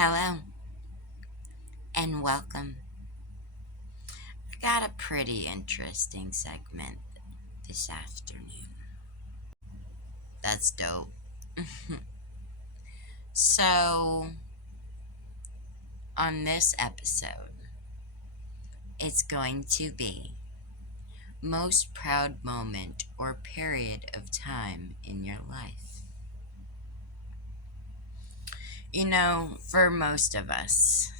Hello and welcome. I got a pretty interesting segment this afternoon. That's dope. So, on this episode, it's going to be most proud moment or period of time in your life. For most of us,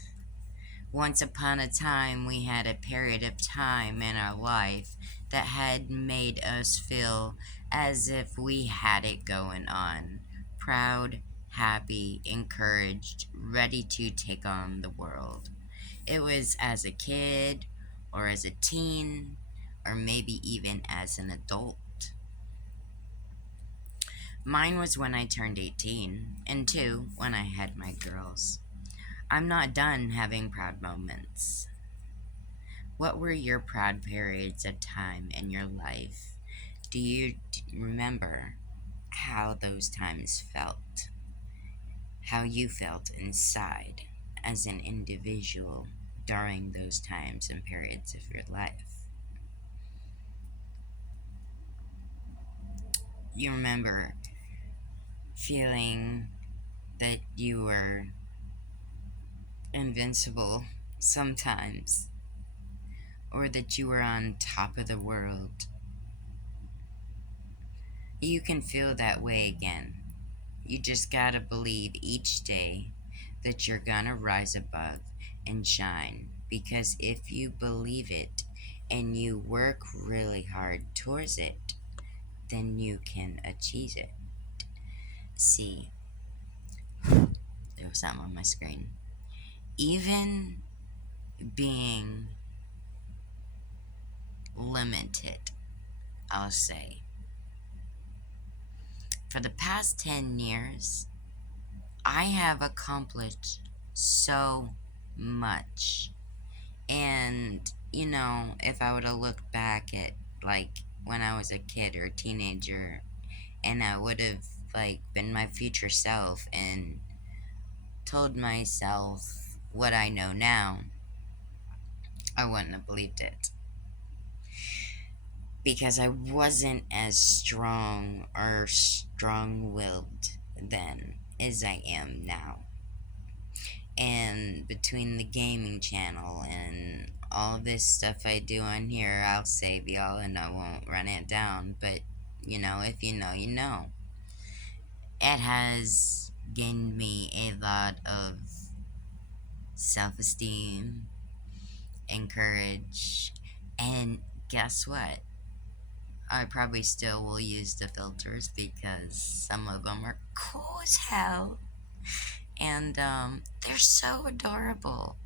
once upon a time we had a period of time in our life that had made us feel as if we had it going on. Proud, happy, encouraged, ready to take on the world. It was as a kid, or as a teen, or maybe even as an adult. Mine was when I turned 18, and two, when I had my girls. I'm not done having proud moments. What were your proud periods of time in your life? Do you remember how those times felt? How you felt inside as an individual during those times and periods of your life? You remember feeling that you were invincible sometimes, or that you were on top of the world. You can feel that way again. You just gotta believe each day that you're gonna rise above and shine. Because if you believe it and you work really hard towards it, then you can achieve it. See, there was something on my screen. Even being limited, I'll say, for the past 10 years, I have accomplished so much. And, if I would have looked back at like when I was a kid or a teenager and I would have like been my future self and told myself what I know now, I wouldn't have believed it. Because I wasn't as strong or strong willed then as I am now. And between the gaming channel and all this stuff I do on here, I'll save y'all and I won't run it down. But, if you know, you know. It has gained me a lot of self esteem and courage. And guess what? I probably still will use the filters because some of them are cool as hell. And they're so adorable.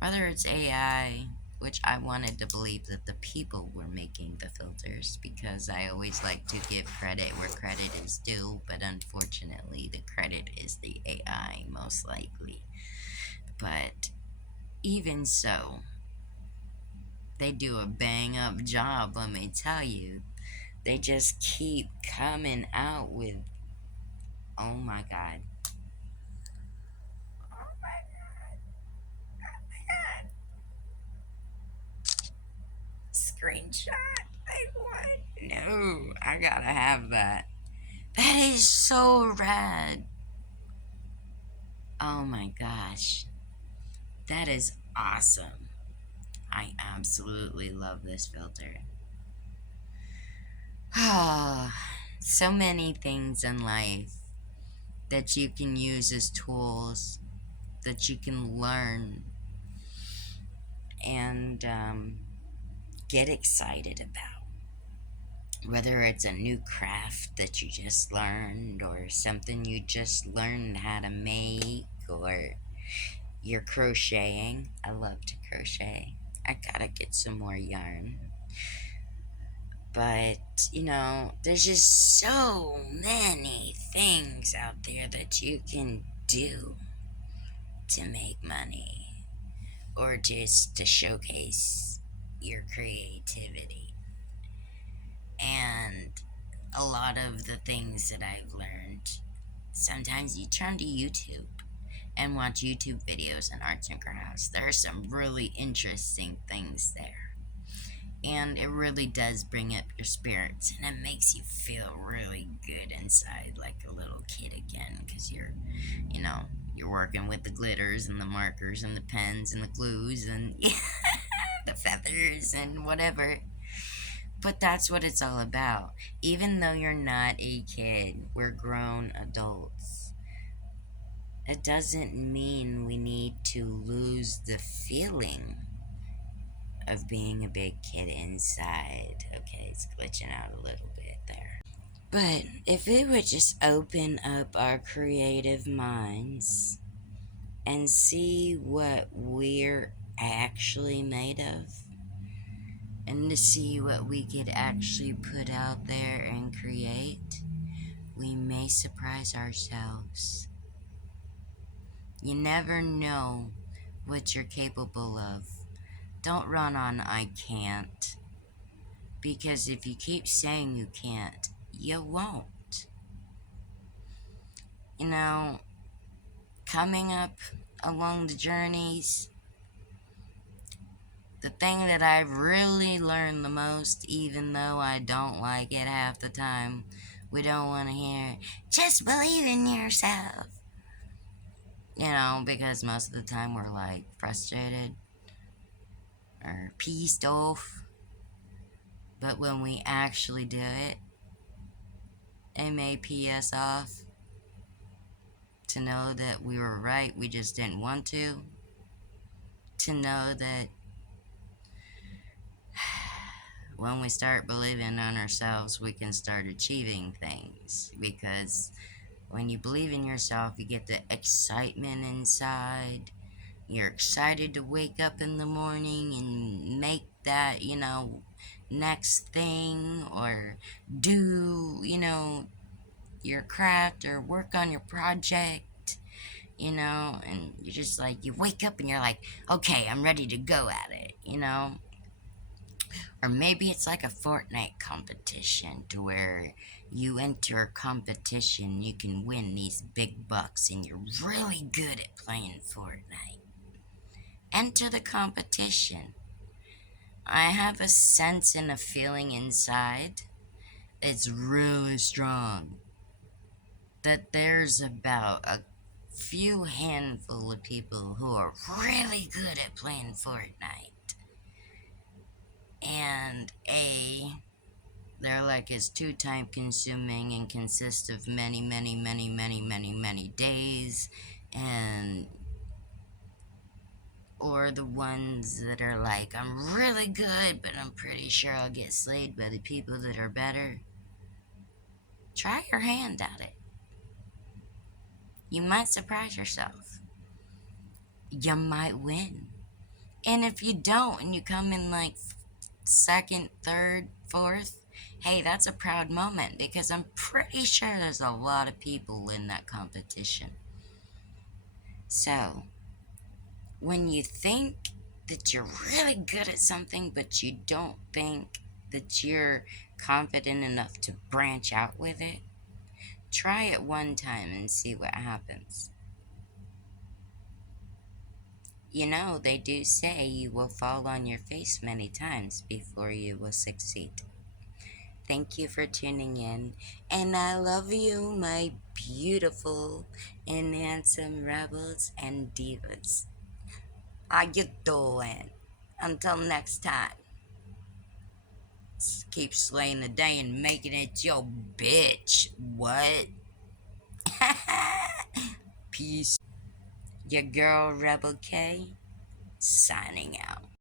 Whether it's AI, which I wanted to believe that the people were making the filters because I always like to give credit where credit is due, but unfortunately, the credit is the AI, most likely. But even so, they do a bang up job, let me tell you. They just keep coming out with, oh my god. Oh my god. Oh my god. Screenshot. I want. No, I gotta have that. That is so rad. Oh my gosh. That is awesome. I absolutely love this filter. Ah, so many things in life that you can use as tools that you can learn and get excited about. Whether it's a new craft that you just learned, or something you just learned how to make, or you're crocheting. I love to crochet. I gotta get some more yarn. But, there's just so many things out there that you can do to make money or just to showcase your creativity. And a lot of the things that I've learned, sometimes you turn to YouTube and watch YouTube videos and arts and crafts. There are some really interesting things there. And it really does bring up your spirits, and it makes you feel really good inside, like a little kid again, because you know, you're working with the glitters and the markers and the pens and the glues and the feathers and whatever. But that's what it's all about. Even though you're not a kid, we're grown adults. It doesn't mean we need to lose the feeling of being a big kid inside. Okay, it's glitching out a little bit there. But if we would just open up our creative minds and see what we're actually made of, and to see what we could actually put out there and create, we may surprise ourselves. You never know what you're capable of. Don't run on "I can't," because if you keep saying you can't, you won't. You know, coming up along the journeys, the thing that I've really learned the most, even though I don't like it half the time, we don't want to hear, just believe in yourself. You know, because most of the time we're like frustrated or pissed off. But when we actually do it, it may pee us off to know that we were right, we just didn't want to. To know that when we start believing on ourselves, we can start achieving things. Because when you believe in yourself, you get the excitement inside. You're excited to wake up in the morning and make that, next thing, or do, your craft or work on your project, and you're just like, you wake up and you're like, okay, I'm ready to go at it. Or maybe it's like a Fortnite competition to where you enter a competition, you can win these big bucks, and you're really good at playing Fortnite. Enter the competition. I have a sense and a feeling inside that's really strong that there's about a few handful of people who are really good at playing Fortnite. And they're like, it's too time consuming and consists of many, many, many, many, many, many days. And or the ones that are like, I'm really good, but I'm pretty sure I'll get slayed by the people that are better. Try your hand at it. You might surprise yourself. You might win. And if you don't, and you come in like second, third, fourth, hey, that's a proud moment, because I'm pretty sure there's a lot of people in that competition. So, when you think that you're really good at something, but you don't think that you're confident enough to branch out with it, try it one time and see what happens. They do say you will fall on your face many times before you will succeed. Thank you for tuning in, and I love you, my beautiful and handsome rebels and divas. How you doing? Until next time, keep slaying the day and making it your bitch. What? Peace. Your girl Rebel K, signing out.